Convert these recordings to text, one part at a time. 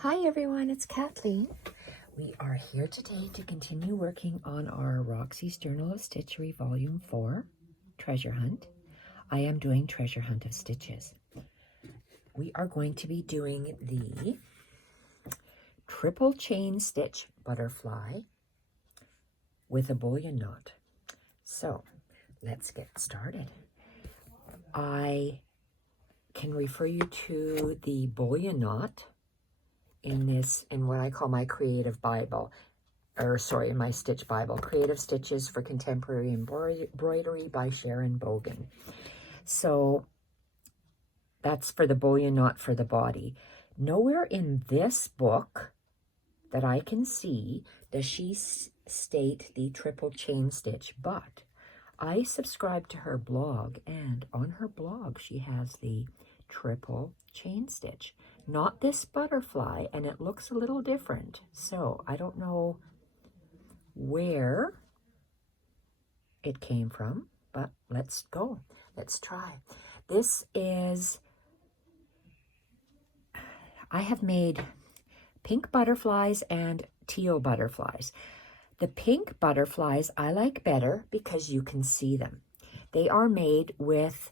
Hi everyone, it's Kathleen. We are here today to continue working on our Roxys Journal of Stitchery Volume 4 Treasure Hunt. I am doing Treasure Hunt of Stitches. We are going to be doing the triple chain stitch butterfly with a bullion knot. So let's get started. I can refer you to the bullion knot in what I call my creative Bible, in my stitch Bible, Creative Stitches for Contemporary Embroidery by Sharon Bogan. So that's for the bullion knot for the body. Nowhere in this book that I can see does she state the triple chain stitch, but I subscribe to her blog, and on her blog she has the triple chain stitch. Not this butterfly, and it looks a little different. So I don't know where it came from, but let's go. Let's try. I have made pink butterflies and teal butterflies. The pink butterflies I like better because you can see them. They are made with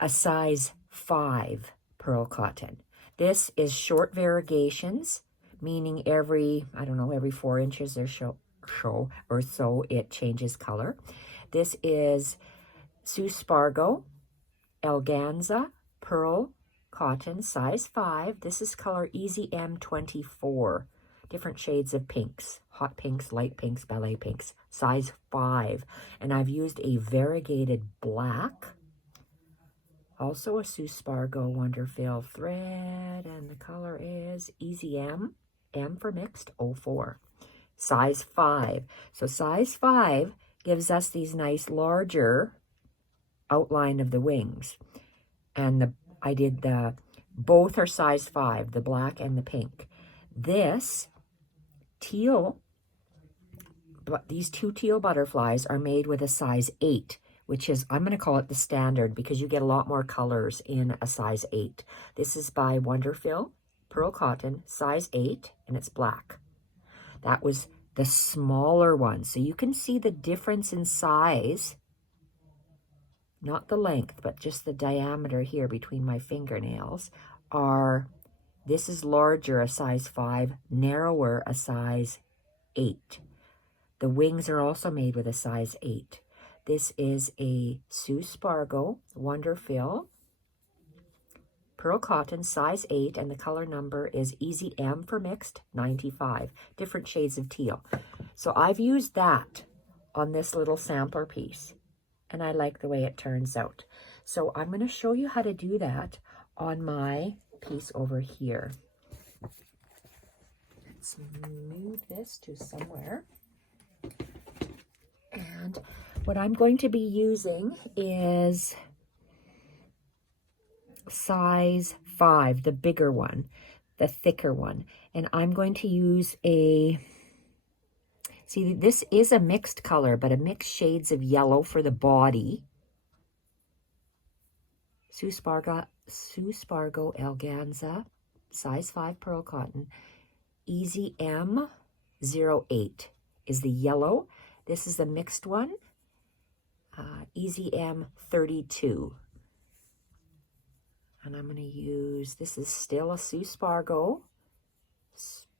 a size 5 Perle Cotton. This is short variegations, meaning every 4 inches or so it changes color. This is Spargo, Elganza, Perle Cotton, size 5. This is color Easy M24. Different shades of pinks, hot pinks, light pinks, ballet pinks, size 5. And I've used a variegated black, also a Spargo Wonderfill thread, and the color is Easy M for mixed, 04. Size 5. So size 5 gives us these nice larger outline of the wings. And both are size 5, the black and the pink. This teal, but these two teal butterflies are made with a size 8, which is, I'm going to call it the standard because you get a lot more colors in a size 8. This is by Wonderfill, Perle Cotton, size 8, and it's black. That was the smaller one. So you can see the difference in size, not the length, but just the diameter here between my fingernails this is larger, a size 5, narrower, a size 8. The wings are also made with a size 8. This is a Spargo Wonderfill Perle Cotton, size 8, and the color number is Easy M for mixed, 95. Different shades of teal. So I've used that on this little sampler piece, and I like the way it turns out. So I'm going to show you how to do that on my piece over here. Let's move this to somewhere. And what I'm going to be using is size 5, the bigger one, the thicker one. And I'm going to use see, this is a mixed color, but a mixed shades of yellow for the body. Spargo Elganza, size 5 Perle Cotton. Easy M08 is the yellow. This is the mixed one. Easy M32. And I'm going to use, this is still a Spargo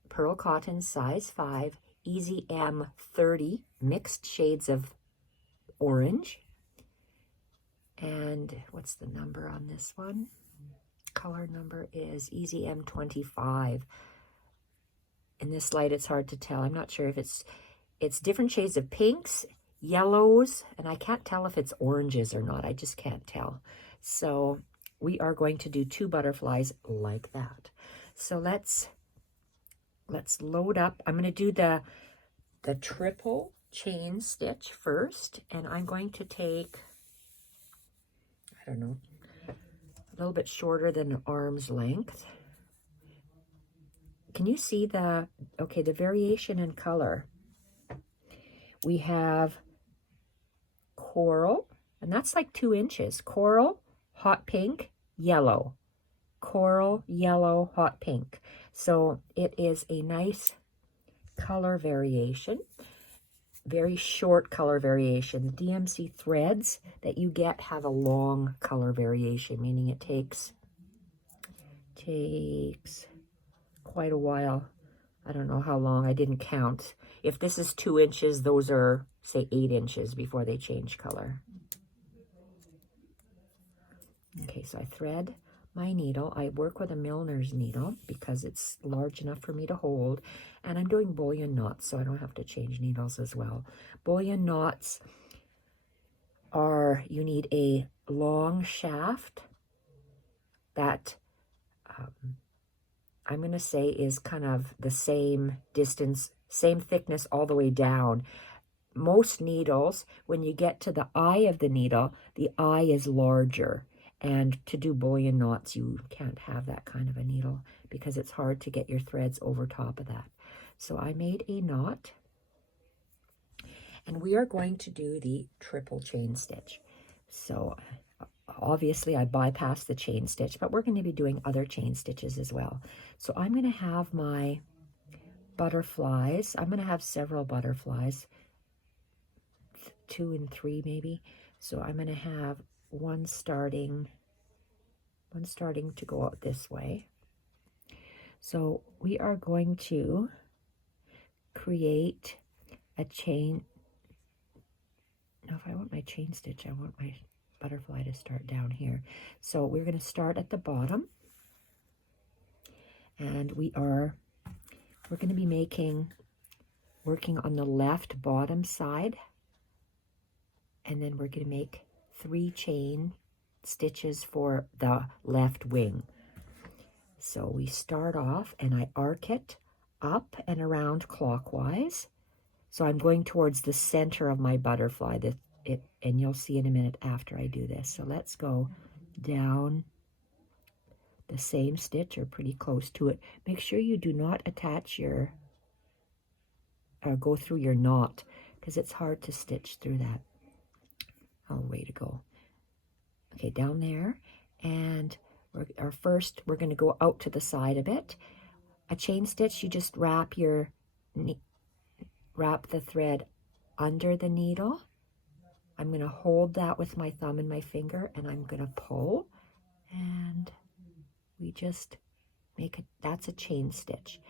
Perle Cotton, size 5, Easy M30, mixed shades of orange. And what's the number on this one? Color number is Easy M25. In this light, it's hard to tell. I'm not sure if it's different shades of pinks, yellows, and I can't tell if it's oranges or not. I just can't tell. So we are going to do 2 butterflies like that. So let's load up. I'm going to do the triple chain stitch first, and I'm going to take, I don't know, a little bit shorter than arm's length. Can you see the variation in color? We have coral, and that's like 2 inches. Coral, hot pink, yellow. coral yellow hot pink. So it is a nice color variation, very short color variation. The DMC threads that you get have a long color variation, meaning it takes quite a while. I don't know how long, I didn't count. If this is 2 inches, those are, say, 8 inches before they change color. Okay, so I thread my needle. I work with a milliner's needle because it's large enough for me to hold. And I'm doing bullion knots, so I don't have to change needles as well. Bullion knots are, you need a long shaft that I'm going to say is kind of the same distance, same thickness all the way down. Most needles, when you get to the eye of the needle, the eye is larger. And to do bullion knots, you can't have that kind of a needle because it's hard to get your threads over top of that. So I made a knot. And we are going to do the triple chain stitch. So obviously I bypassed the chain stitch, but we're going to be doing other chain stitches as well. So I'm going to have my butterflies. I'm going to have several butterflies, 2 and 3 maybe. So I'm going to have one starting to go out this way. So we are going to create a chain. Now if I want my chain stitch, I want my butterfly to start down here. So we're going to start at the bottom, and we're going to be working on the left bottom side, and then we're going to make 3 chain stitches for the left wing. So we start off and I arc it up and around clockwise. So I'm going towards the center of my butterfly, and you'll see in a minute after I do this. So let's go down the same stitch or pretty close to it. Make sure you do not attach or go through your knot, because it's hard to stitch through that. Oh, way to go. Okay, down there, and we're going to go out to the side a bit. A chain stitch, you just wrap the thread under the needle. I'm going to hold that with my thumb and my finger, and I'm going to pull, and we just make it. That's a chain stitch.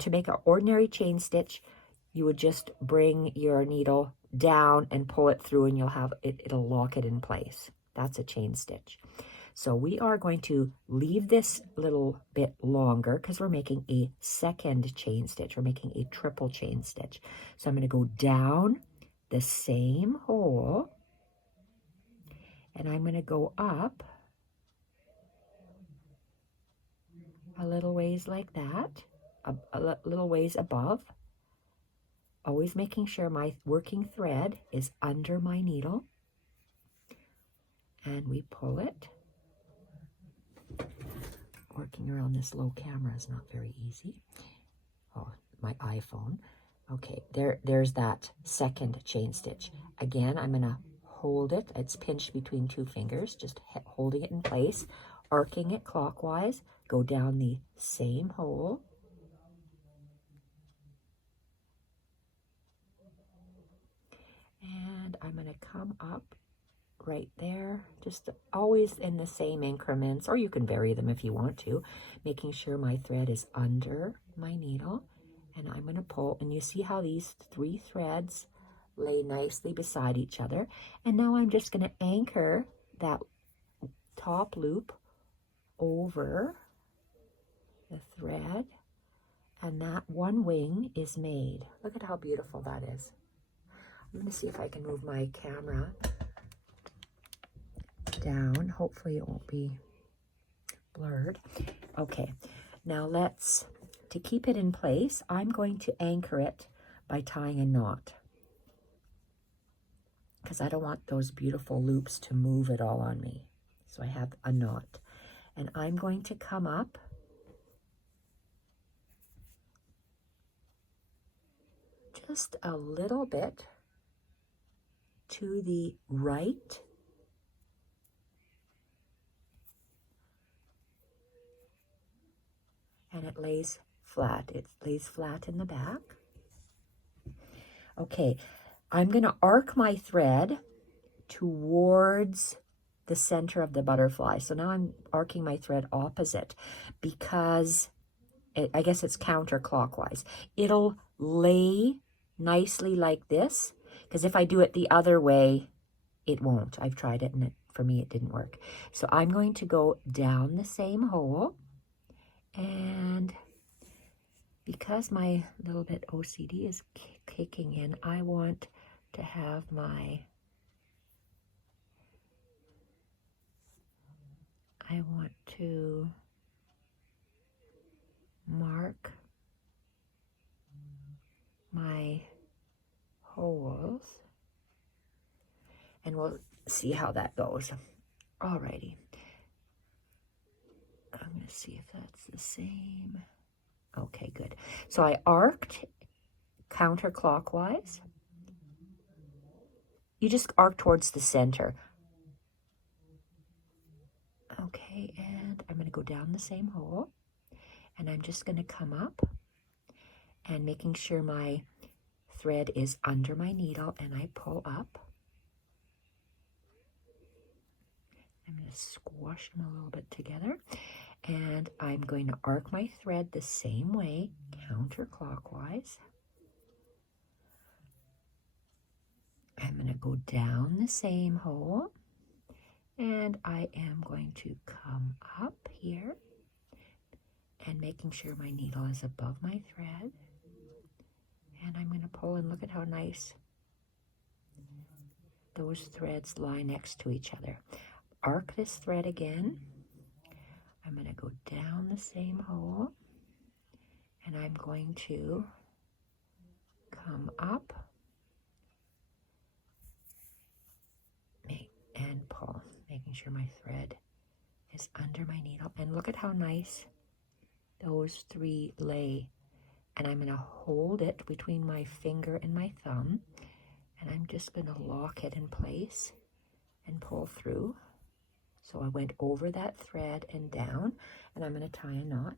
To make an ordinary chain stitch, you would just bring your needle down and pull it through, and you'll have it'll lock it in place. That's a chain stitch. So we are going to leave this little bit longer because we're making a second chain stitch. We're making a triple chain stitch. So I'm going to go down the same hole, and I'm going to go up a little ways like that, a little ways above, always making sure my working thread is under my needle, and we pull it. Working around this low camera is not very easy. Oh, my iPhone. Okay, there's that second chain stitch. Again, I'm going to hold it. It's pinched between 2 fingers, just holding it in place, arcing it clockwise, go down the same hole. And I'm going to come up right there, just always in the same increments, or you can vary them if you want to, making sure my thread is under my needle. And I'm going to pull, and you see how these 3 threads lay nicely beside each other. And now I'm just going to anchor that top loop over the thread, and that one wing is made. Look at how beautiful that is. I'm going to see if I can move my camera down. Hopefully it won't be blurred. Okay, now to keep it in place, I'm going to anchor it by tying a knot, because I don't want those beautiful loops to move it all on me. So I have a knot, and I'm going to come up just a little bit to the right, and it lays flat. It lays flat in the back. Okay, I'm going to arc my thread towards the center of the butterfly. So now I'm arcing my thread opposite because I guess it's counterclockwise. It'll lay nicely like this, because if I do it the other way, it won't. I've tried it and for me it didn't work. So I'm going to go down the same hole, and because my little bit OCD is kicking in, I want to have my, I want to mark my holes, and we'll see how that goes. Alrighty. I'm going to see if that's the same. Okay, good. So I arced counterclockwise. You just arc towards the center. Okay, and I'm going to go down the same hole, and I'm just going to come up and making sure my thread is under my needle, and I pull up. I'm going to squash them a little bit together, and I'm going to arc my thread the same way, counterclockwise. I'm going to go down the same hole, and I am going to come up here and making sure my needle is above my thread. And I'm going to pull, and look at how nice those threads lie next to each other. Arc this thread again. I'm going to go down the same hole, and I'm going to come up and pull, making sure my thread is under my needle. And look at how nice those three lay. And I'm going to hold it between my finger and my thumb, and I'm just going to lock it in place and pull through. So I went over that thread and down, and I'm going to tie a knot.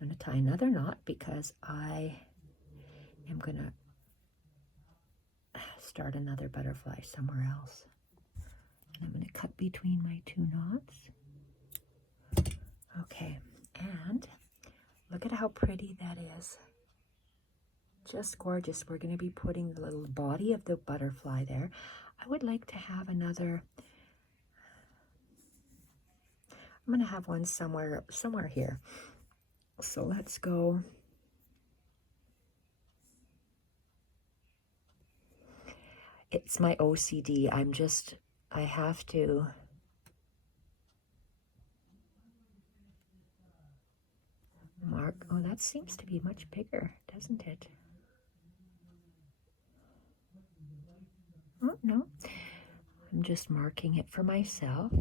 I'm going to tie another knot because I am going to start another butterfly somewhere else. And I'm going to cut between my two knots. Okay, and look at how pretty that is. Just gorgeous. We're going to be putting the little body of the butterfly there. I would like to have another, I'm going to have one somewhere here. So let's go. It's my OCD. I have to mark. Oh, that seems to be much bigger, doesn't it? Oh, no. I'm just marking it for myself.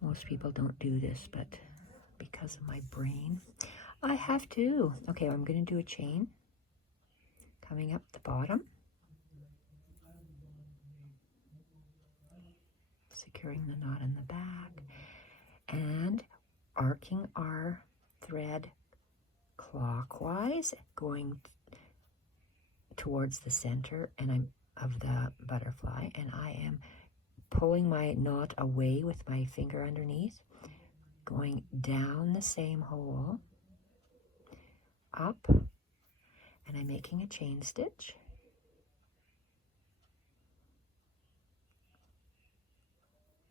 Most people don't do this, but because of my brain, I have to. Okay, I'm going to do a chain coming up the bottom, securing the knot in the back, and arcing our thread clockwise, going towards the center of the butterfly, and I am pulling my knot away with my finger underneath, going down the same hole, up, and I'm making a chain stitch.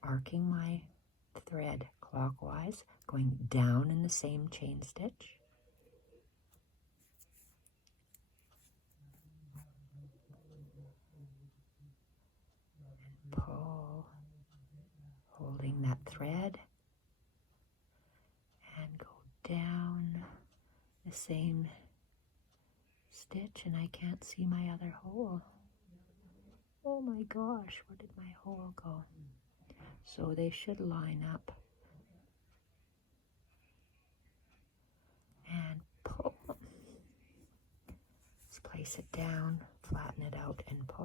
Arcing my thread clockwise, going down in the same chain stitch. And pull, holding that thread, and go down the same stitch, and I can't see my other hole. Oh my gosh, where did my hole go? So they should line up. And pull. Let's place it down, flatten it out, and pull.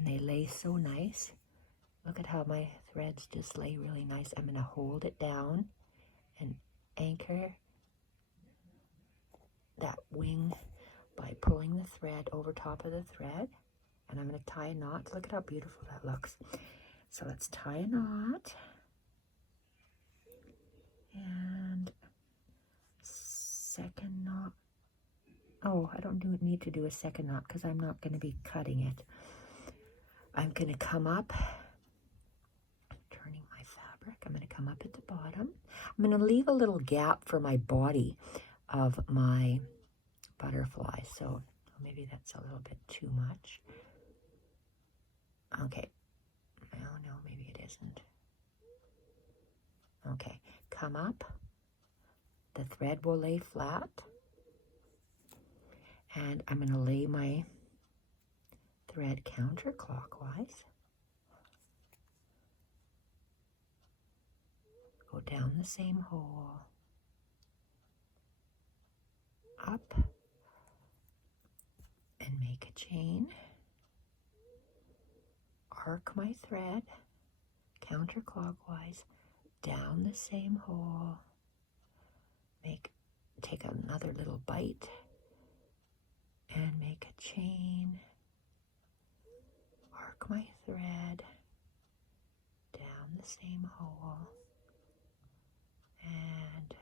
and they lay so nice. Look at how my threads just lay really nice. I'm going to hold it down and anchor that wing by pulling the thread over top of the thread. And I'm going to tie a knot. Look at how beautiful that looks. So let's tie a knot. And second knot. Oh, I don't need to do a second knot because I'm not going to be cutting it. I'm going to come up, turning my fabric. I'm going to come up at the bottom. I'm going to leave a little gap for my body of my butterfly. So maybe that's a little bit too much. Okay. No, maybe it isn't. Okay, come up. The thread will lay flat. And I'm going to lay my thread counterclockwise. Go down the same hole. Up. And make a chain. Arc my thread counterclockwise down the same hole. Take another little bite and make a chain. Arc my thread down the same hole and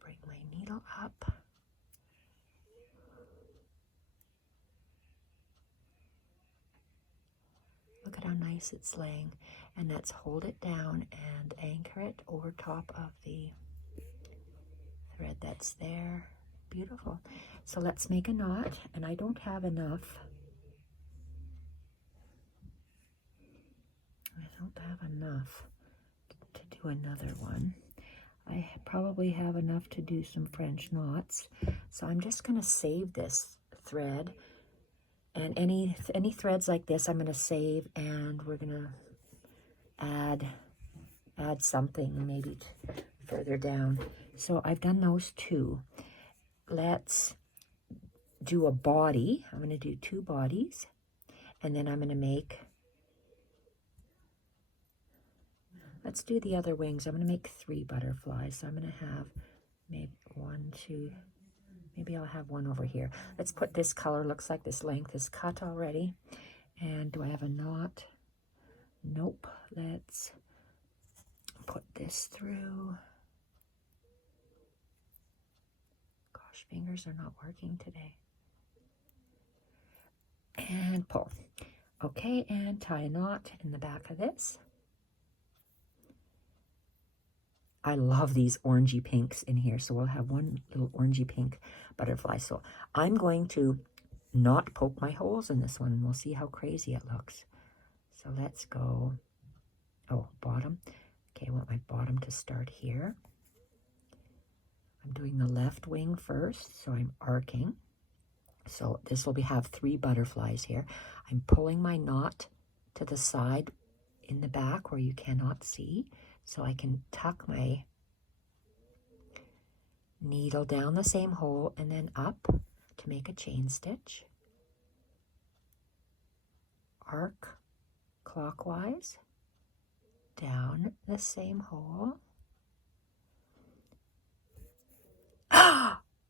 bring my needle up. Look at how nice it's laying. And let's hold it down and anchor it over top of the thread that's there. Beautiful. So let's make a knot, and I don't have enough. I don't have enough to do another one. I probably have enough to do some French knots. So I'm just going to save this thread. And any threads like this, I'm going to save, and we're going to add something maybe further down. So I've done those two. Let's do a body. I'm going to do 2 bodies, and then I'm going to make, let's do the other wings. I'm going to make 3 butterflies. So I'm going to have maybe 1, 2, maybe I'll have one over here. Let's put this color, looks like this length is cut already. And do I have a knot? Nope. Let's put this through. Gosh, fingers are not working today. And pull. Okay, and tie a knot in the back of this. I love these orangey pinks in here, so we'll have one little orangey pink butterfly. So I'm going to not poke my holes in this one, and we'll see how crazy it looks. So let's go, oh, bottom. Okay, I want my bottom to start here. I'm doing the left wing first, so I'm arcing. So this will have 3 butterflies here. I'm pulling my knot to the side in the back where you cannot see, so I can tuck my needle down the same hole and then up to make a chain stitch. Arc clockwise down the same hole.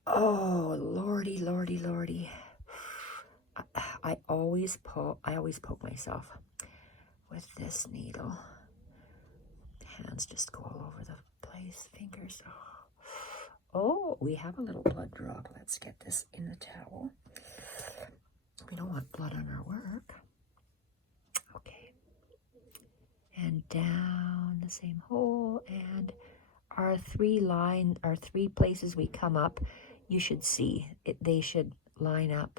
Oh, lordy, lordy, lordy. I always poke myself with this needle. Hands just go all over the place, fingers. Oh, we have a little blood drop. Let's get this in the towel. We don't want blood on our work. Okay. And down the same hole, and our 3 places we come up, you should see it, they should line up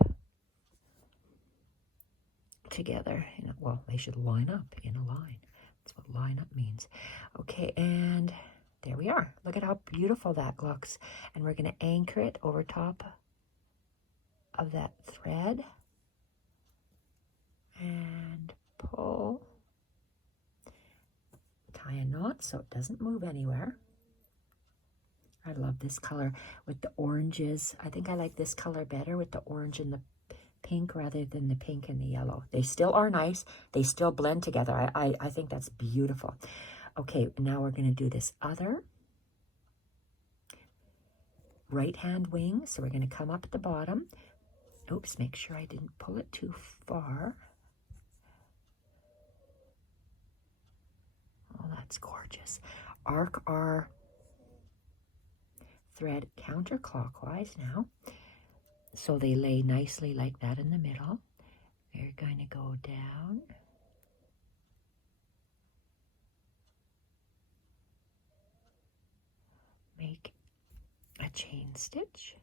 together. Well, they should line up in a line. That's what line up means. Okay, and there we are. Look at how beautiful that looks. And we're going to anchor it over top of that thread and pull. Tie a knot so it doesn't move anywhere. I I love this color with the oranges. I think I like this color better with the orange and the pink rather than the pink and the yellow. They still are nice. They still blend together. I think that's beautiful. Okay, now we're going to do this other right hand wing. So we're going to come up at the bottom. Oops, make sure I didn't pull it too far. Oh, that's gorgeous. Arc our thread counterclockwise now. So they lay nicely like that in the middle. We're going to go down. Make a chain stitch.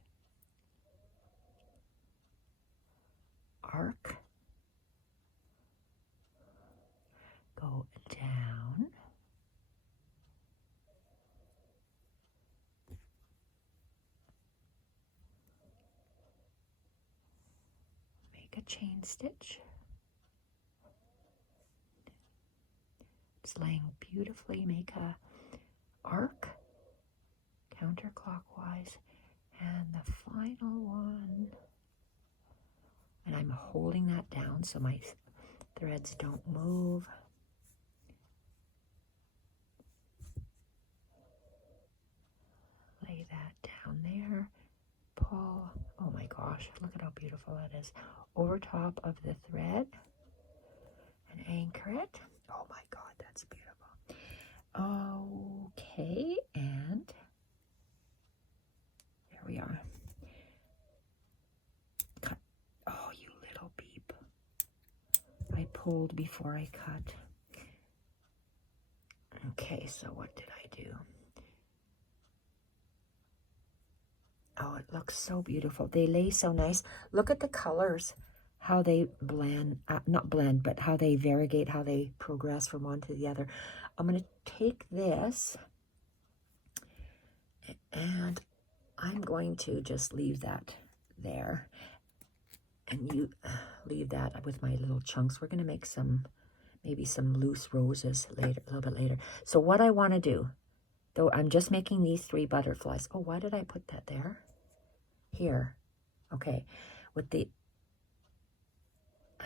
Arc. Go down. Make a chain stitch. It's laying beautifully. Make a arc counterclockwise, and the final one. And I'm holding that down so my threads don't move. Lay that down there. Pull. Oh my gosh, look at how beautiful that is. Over top of the thread and anchor it. Oh my God, that's beautiful. Okay, and there we are. Cut. Oh, you little beep. I pulled before I cut. Okay, so what did I do? Oh, it looks so beautiful. They lay so nice. Look at the colors, how they blend, not blend, but how they variegate, how they progress from one to the other. I'm going to take this and I'm going to just leave that there. And you leave that with my little chunks. We're going to make some, maybe some loose roses later, a little bit later. So what I want to do, though I'm just making these 3 butterflies. Oh, why did I put that there? Here. Okay. With the,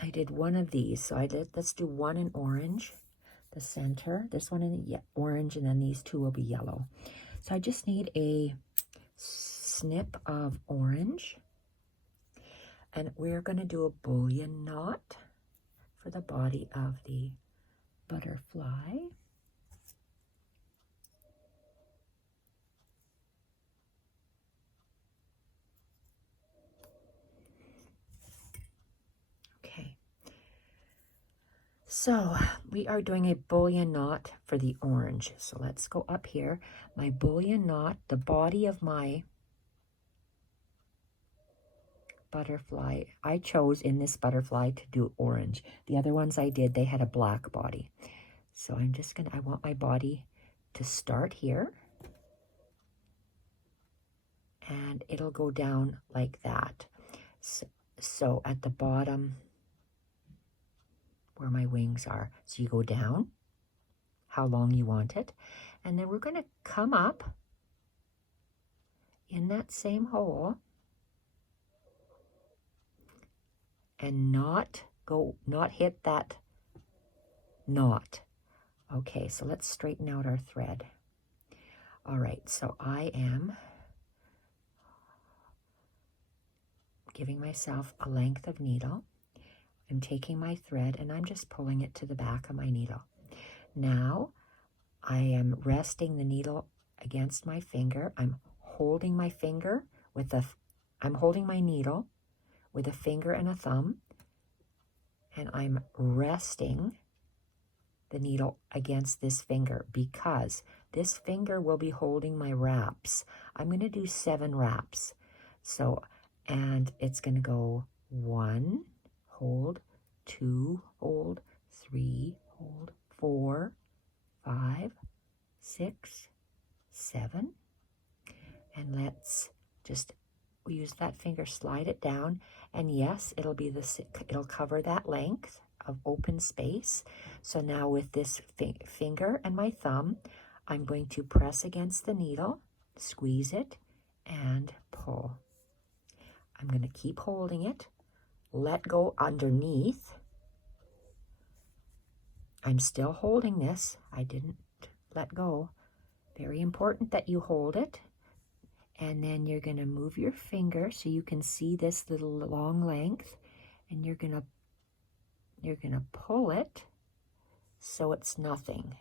I did one of these. So I did, let's do one in orange, the center. This one in orange, and then these 2 will be yellow. So I just need a snip of orange. And we're going to do a bullion knot for the body of the butterfly. Okay. So we are doing a bullion knot for the orange. So let's go up here. My bullion knot, the body of my butterfly, I chose in this butterfly to do orange. The other ones I did, they had a black body. So I'm just gonna, I want my body to start here. And it'll go down like that. So at the bottom where my wings are. So you go down, how long you want it. And then we're gonna come up in that same hole and not hit that knot. Okay, so let's straighten out our thread. All right, so I am giving myself a length of needle. I'm taking my thread and I'm just pulling it to the back of my needle. Now I am resting the needle against my finger. I'm holding my finger with I'm holding my needle with a finger and a thumb, and I'm resting the needle against this finger because this finger will be holding my wraps. I'm going to do 7 wraps. So, and it's going to go 1, hold, 2, hold, 3, hold, 4, 5, 6, 7. And let's just use that finger, slide it down, and yes, it'll cover that length of open space. So now with this finger and my thumb, I'm going to press against the needle squeeze it, and pull. I'm going to keep holding it, let go underneath. I'm still holding this. I didn't let go. Very important that you hold it. And then you're going to move your finger so you can see this little long length, and you're going to pull it so it's nothing.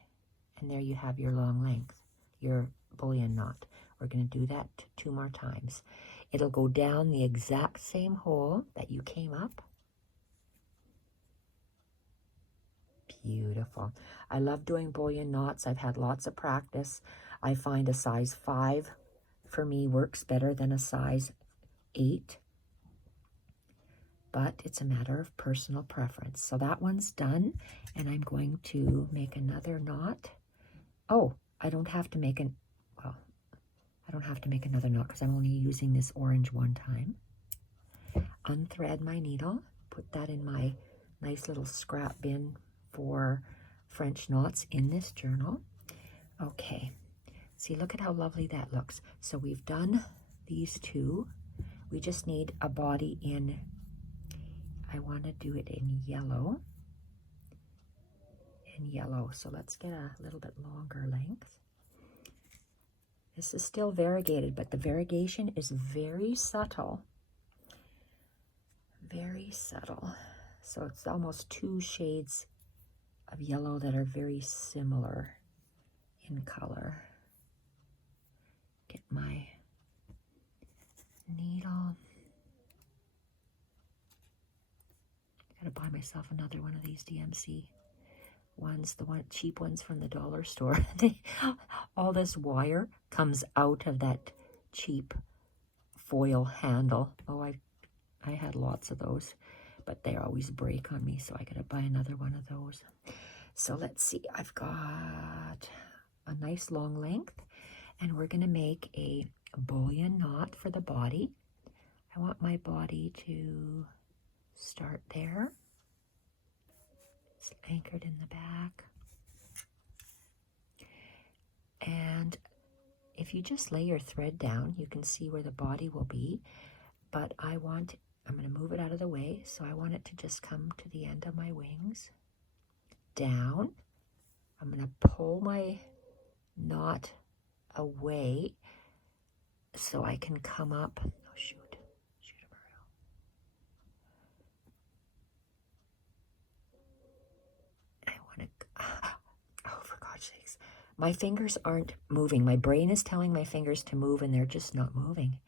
And there you have your long length, your bullion knot. We're going to do that 2 more times. It'll go down the exact same hole that you came up. Beautiful. I love doing bullion knots. I've had lots of practice. I find a size 5 for me works better than a size 8. But it's a matter of personal preference. So that one's done, and I'm going to make another knot. Oh, I don't have to make another knot because I'm only using this orange one time. Unthread my needle, put that in my nice little scrap bin for French knots in this journal. Okay, see, look at how lovely that looks. So we've done these 2. We just need a body in, I want to do it in yellow. So let's get a little bit longer length. This is still variegated, but the variegation is very subtle. Very subtle. So it's almost 2 shades of yellow that are very similar in color. Get my needle. Gotta buy myself another one of these DMC ones, the cheap ones from the dollar store. All this wire comes out of that cheap foil handle. Oh, I had lots of those, but they always break on me, so I gotta buy another one of those. So let's see, I've got a nice long length, and we're gonna make a bullion knot for the body. I want my body to start there. It's anchored in the back. And if you just lay your thread down, you can see where the body will be. But I'm going to move it out of the way, so I want it to just come to the end of my wings. Down. I'm going to pull my knot away so I can come up. Oh, shoot. Oh, for God's sakes. My fingers aren't moving. My brain is telling my fingers to move, and they're just not moving.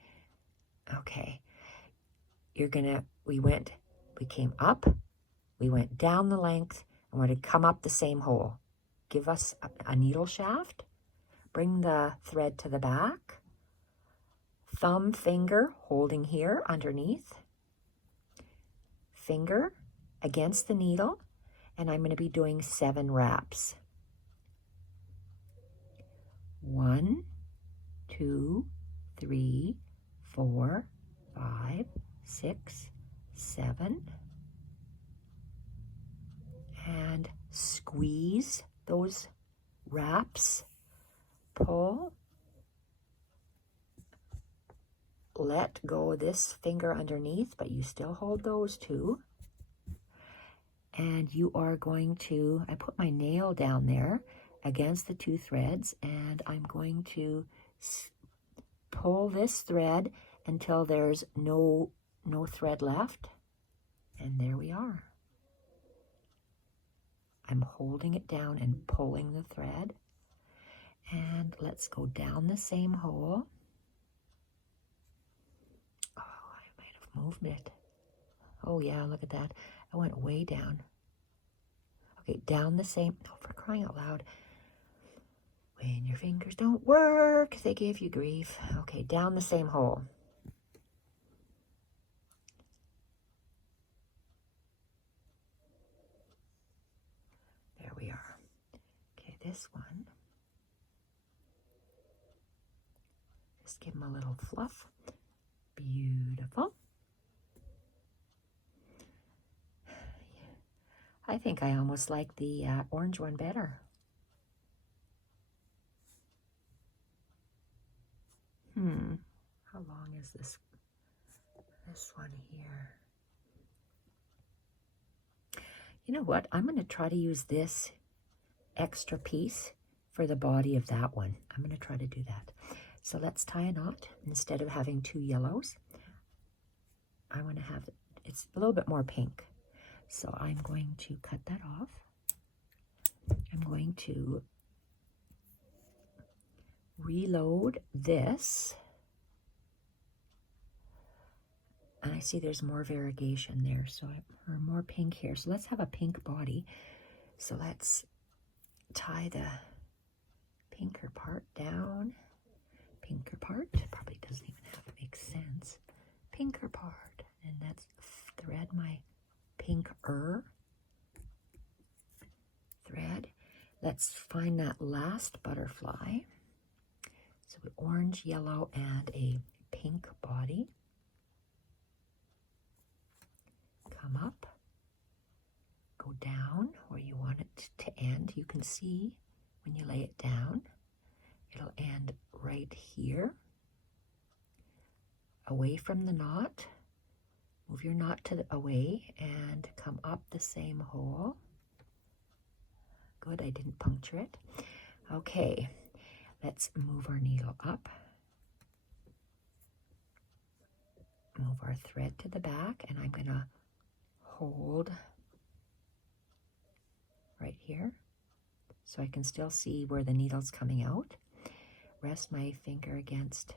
Okay. We came up, we went down the length, and we're going to come up the same hole. Give us a needle shaft. Bring the thread to the back. Thumb, finger, holding here underneath. Finger against the needle. And I'm going to be doing 7 wraps. 1, 2, 3, 4, 5, 6, 7. And squeeze those wraps. Pull. Let go of this finger underneath, but you still hold those 2. And you are going to, I put my nail down there against the 2 threads, and I'm going to pull this thread until there's no thread left. And there we are. I'm holding it down and pulling the thread. And let's go down the same hole. Oh, I might have moved it. Oh yeah, look at that. I went way down. Okay, down the same, oh, for crying out loud. When your fingers don't work, they give you grief. Okay, down the same hole. There we are. Okay, this one. Just give them a little fluff. Beautiful. I think I almost like the orange one better. How long is this one here? You know what? I'm going to try to use this extra piece for the body of that one. I'm going to try to do that. So let's tie a knot. Instead of having 2 yellows, I want to have, it's a little bit more pink. So I'm going to cut that off. I'm going to reload this. And I see there's more variegation there, so or more pink here. So let's have a pink body. So let's tie the pinker part down. Pinker part, probably doesn't even have to make sense. Pinker part, and that's thread my pinker thread. Let's find that last butterfly. So orange, yellow, and a pink body. Come up, go down where you want it to end. You can see when you lay it down, it'll end right here. Away from the knot, move your knot to the away and come up the same hole. Good, I didn't puncture it. Okay, let's move our needle up. Move our thread to the back, and I'm gonna hold right here so I can still see where the needle's coming out. Rest my finger against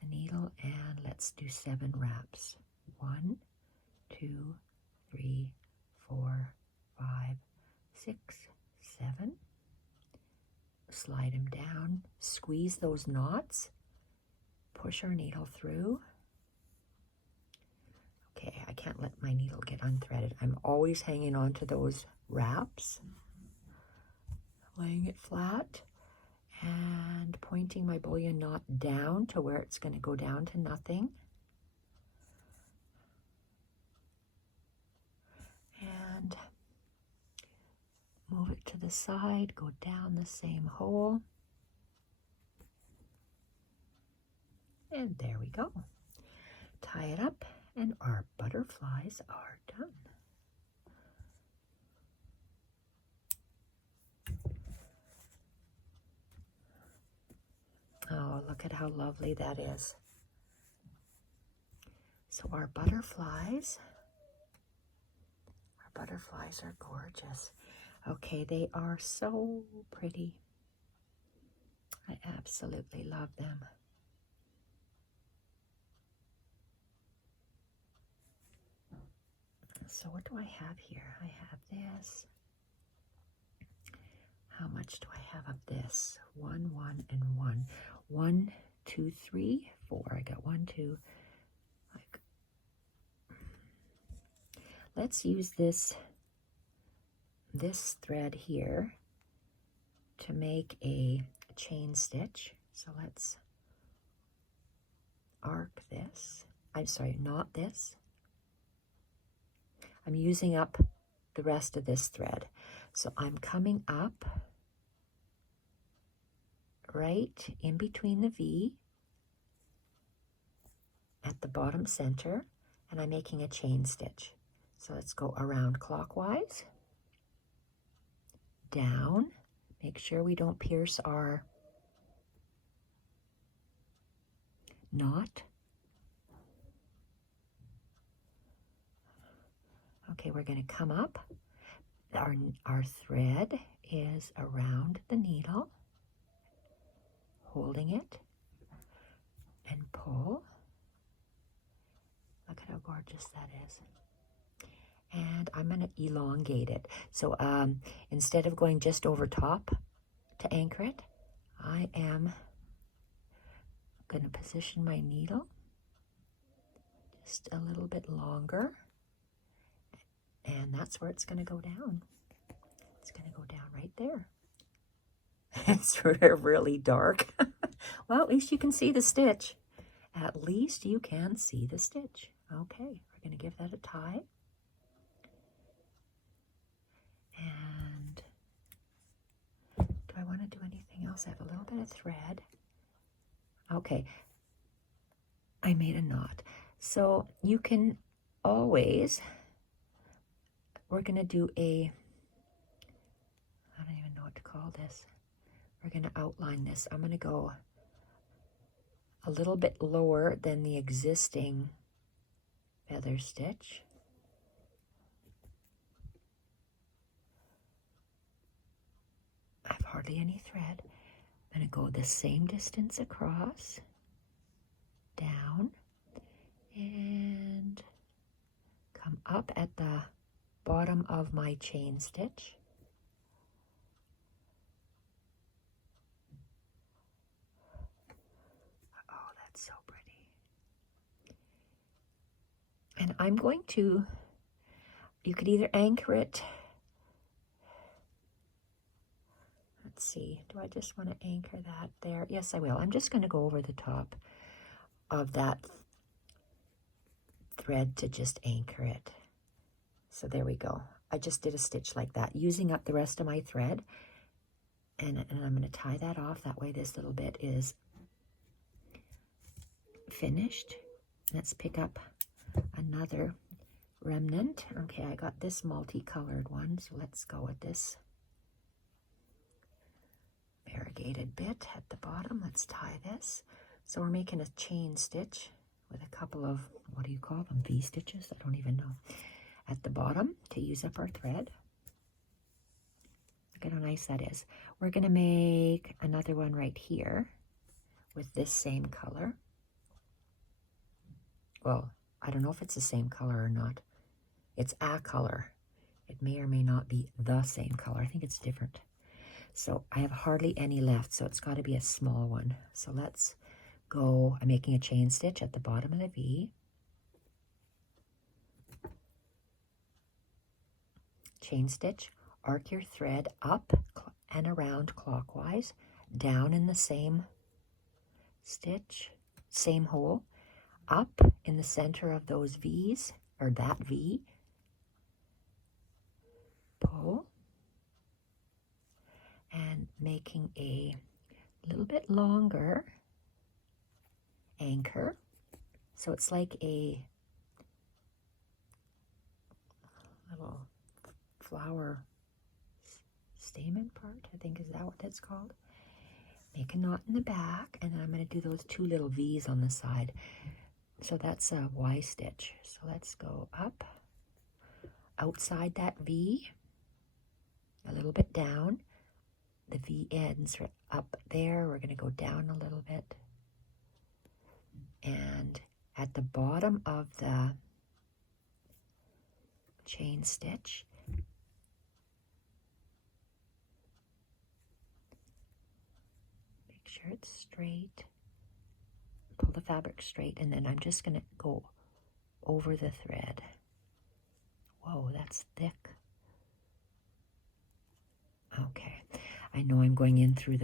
the needle and let's do 7 wraps. 1, 2, 3, 4, 5, 6, 7. Slide them down, squeeze those knots, push our needle through. Okay, I can't let my needle get unthreaded. I'm always hanging on to those wraps, laying it flat and pointing my bullion knot down to where it's going to go down to nothing. And move it to the side, go down the same hole. And there we go. Tie it up. And our butterflies are done. Oh, look at how lovely that is. So our butterflies are gorgeous. Okay, they are so pretty. I absolutely love them. So what do I have here? I have this. How much do I have of this? 1, 1, and 1. 1, 2, 3, 4. I got 1, 2. Like, let's use this thread here to make a chain stitch. So let's arc this. I'm sorry, not this. I'm using up the rest of this thread. So I'm coming up right in between the V at the bottom center, and I'm making a chain stitch. So let's go around clockwise, down, make sure we don't pierce our knot. Okay, we're going to come up. Our thread is around the needle, holding it, and pull. Look at how gorgeous that is. And I'm going to elongate it. So instead of going just over top to anchor it, I am going to position my needle just a little bit longer. And that's where it's going to go down. It's going to go down right there. It's really dark. Well, at least you can see the stitch. At least you can see the stitch. Okay, we're going to give that a tie. And do I want to do anything else? I have a little bit of thread. Okay, I made a knot. So you can always, we're going to do a, I don't even know what to call this. We're going to outline this. I'm going to go a little bit lower than the existing feather stitch. I have hardly any thread. I'm going to go the same distance across, down, and come up at the bottom of my chain stitch. Oh, that's so pretty. And I'm going to, you could either anchor it. Let's see, do I just want to anchor that there? Yes, I will. I'm just going to go over the top of that thread to just anchor it. So there we go. I just did a stitch like that, using up the rest of my thread. And I'm going to tie that off. That way this little bit is finished. Let's pick up another remnant. Okay, I got this multicolored one, so let's go with this variegated bit at the bottom. Let's tie this. So we're making a chain stitch with a couple of, what do you call them, V stitches? I don't even know. At the bottom to use up our thread. Look at how nice that is. We're going to make another one right here with this same color. Well, I don't know if it's the same color or not. It's a color. It may or may not be the same color. I think it's different. So I have hardly any left, so it's got to be a small one. So let's go. I'm making a chain stitch at the bottom of the V. Chain stitch, arc your thread up and around clockwise, down in the same stitch, same hole, up in the center of those V's, or that V, pull, and making a little bit longer anchor. So it's like a little flower stamen part, I think, is that what that's called? Make a knot in the back, and then I'm going to do those two little V's on the side. So that's a Y stitch. So let's go up outside that V, a little bit down. The V ends up there. We're going to go down a little bit. And at the bottom of the chain stitch, make sure it's straight. Pull the fabric straight, and then I'm just going to go over the thread. Whoa, that's thick. Okay, I know I'm going in through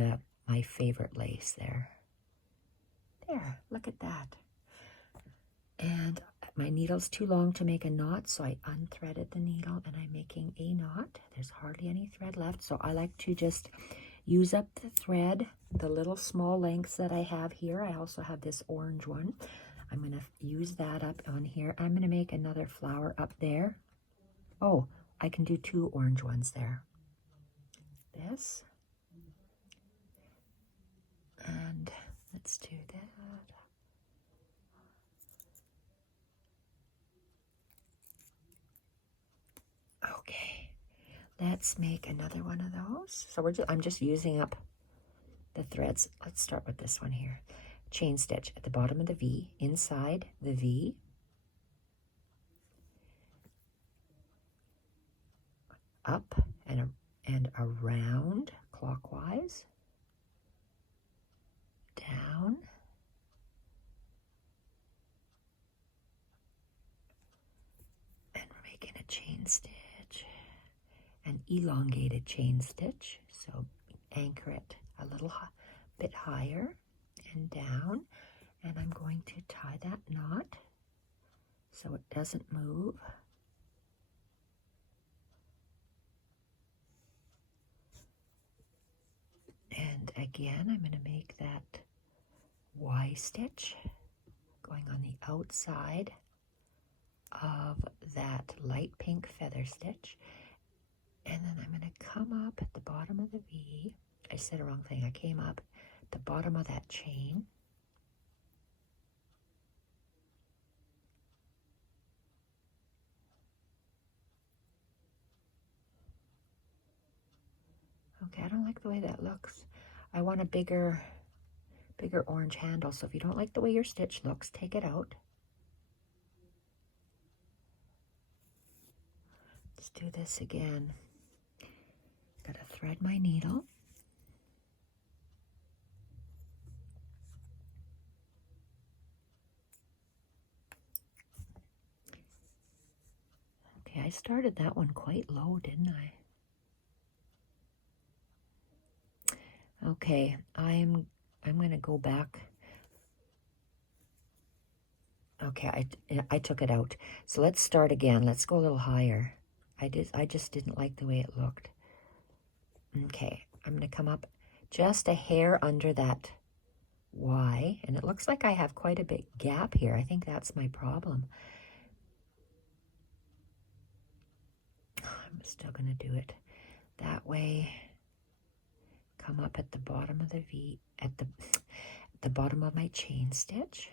my favorite lace there. There, look at that. And my needle's too long to make a knot, so I unthreaded the needle and I'm making a knot. There's hardly any thread left, so I like to just use up the thread, the little small lengths that I have here. I also have this orange one. I'm going to use that up on here. I'm going to make another flower up there. Oh, I can do two orange ones there. This. And let's do that. Okay, let's make another one of those. So I'm just using up the threads. Let's start with this one here. Chain stitch at the bottom of the V, inside the V, up and around clockwise, down, and we're making a chain stitch, an elongated chain stitch. So anchor it a little bit higher and down, and I'm going to tie that knot so it doesn't move. And again, I'm going to make that Y stitch, going on the outside of that light pink feather stitch. And then I'm going to come up at the bottom of the V. I said the wrong thing. I came up at the bottom of that chain. Okay, I don't like the way that looks. I want a bigger orange handle. So if you don't like the way your stitch looks, take it out. Let's do this again. Gotta thread my needle. Okay, I started that one quite low, didn't I? Okay, I'm going to go back. Okay, I took it out. So let's start again. Let's go a little higher. I just didn't like the way it looked. Okay, I'm going to come up just a hair under that Y, and it looks like I have quite a big gap here. I think that's my problem. I'm still going to do it that way. Come up at the bottom of the V, at the bottom of my chain stitch.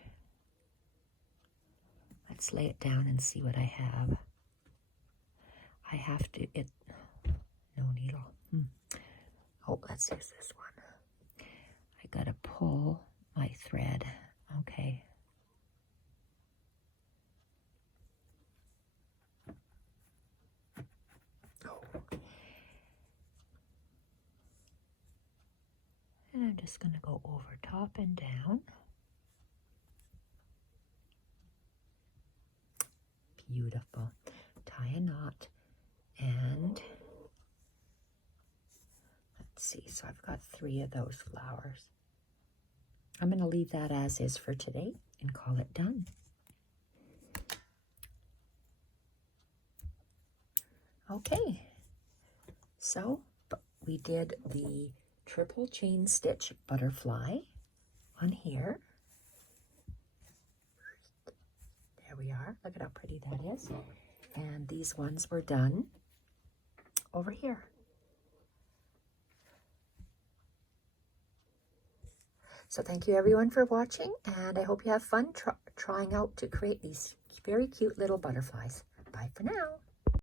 Let's lay it down and see what I have. I have to, no needle. Oh, let's use this one. I gotta pull my thread. Okay. And I'm just going to go over top and down. Beautiful. Tie a knot. And let's see. So I've got 3 of those flowers. I'm going to leave that as is for today and call it done. Okay. So we did the triple chain stitch butterfly on here. There we are. Look at how pretty that is. And these ones were done over here. So thank you everyone for watching, and I hope you have fun trying out to create these very cute little butterflies. Bye for now.